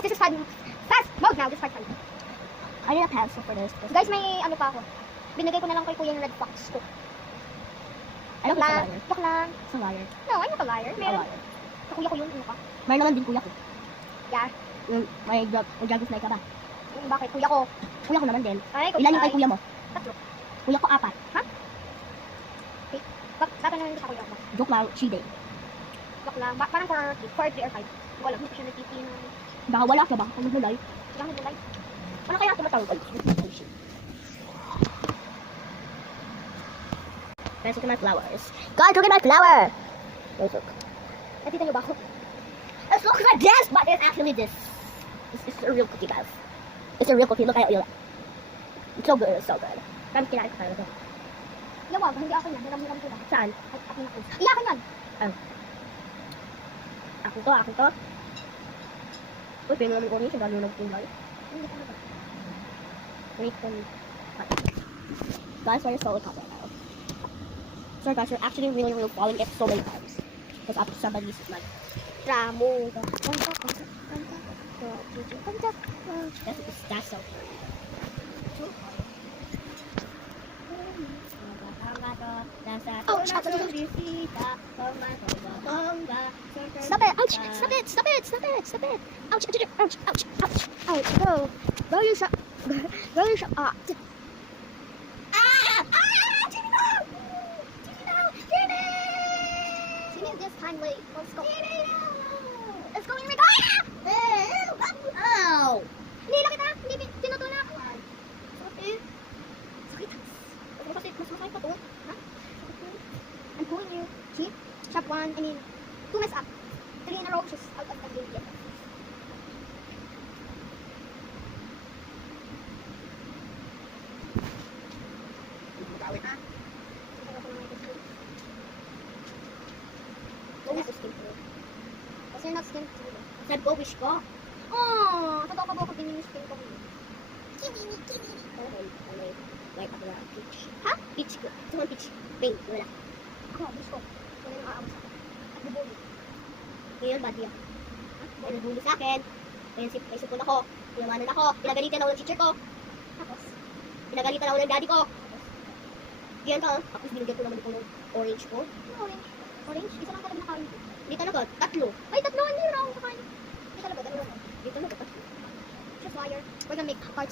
Guys, this is fast mode now. This is part 5. I need a pencil for this. Guys, may ano pa ako. Binigay ko na lang kay kuya yung red fox ko. I don't Lang. think Joke lang. it's a liar. No, I'm not a liar. It's a Meron. liar. Sa kuya ko yun. Ano ka? Meron naman din kuya ko. Yeah. May dragonfly ka ba? Bakit? Kuya ko. Kuya ko naman din. Ay, Ilan yung kay kuya mo? 3. Kuya ko 4. Bakit naman hindi sa kuya ko? Joke lang, she day. Joke lang. Parang 4 or 3 or 5. Wala, hindi ko siya nagtitin. Baka wala ka ba? Kung nagmulay. Siya nagulay. Ano kaya tumatawag? Guys, look at my flowers. Guys, look at my flower! Guys, look. Natita niyo ba ako? Let's look at this, but it's actually this. This is a real cookie, guys. It's a real cookie. Look at it. It's so good. It's so good. Parang kinain ko tayo ito. Yawag, hindi akin yan. Hiram-hiram ko lang. Saan? At akin ako. Iyakin yan! Ako to, ako to. Uy, pwede naman orange. Ang dami ng kulay. Hindi ko na. Wait, guys, we're so hot right now. So guys, we're actually really falling it so many times. Because after somebody's like, Ramo. that's so Ouch! Stop it! Ouch! Stop it! Stop it! Stop it! Stop it! Ouch! Ouch! Ouch! Ouch! Ouch! Ouch! Go! Go your shot! Go your shot! Ah! Jimmy, this time late. Let's go. Let's go in my car! Ow! Hindi lang kita! Hindi tinutulak! Sakit! Sakit! Mas masakit pa to. Ha? I'm pulling you. See? Shop 1, 2 mess up. 3 in a row, she's out of the game yet. Kasi you're not skin food. Sabi ko, wish ko. Oh, totoo ka ba ako bininiskin ko mo? Like, ako na, peach. Ha? Peach ko. Ito mo peach. Pink, wala. Ako, gusto. Wala nang aabot sa akin. At bubuli. Ngayon, bad yan. May nabuli sa akin. May sipon ako. Pinamanan ako. Pinagalitan ako ng teacher ko. Tapos, Pinagalitan ako ng daddy ko. Ganyan ka. Tapos binigyan ko naman ito ng orange ko. ano orange? Orange? Isa lang talaga nakain ko. Hindi talaga. 3. Ay, tatlo, hindi raw ako kakain. Hindi talaga, dalawa. Hindi talaga. 3. Just wire. We're gonna make part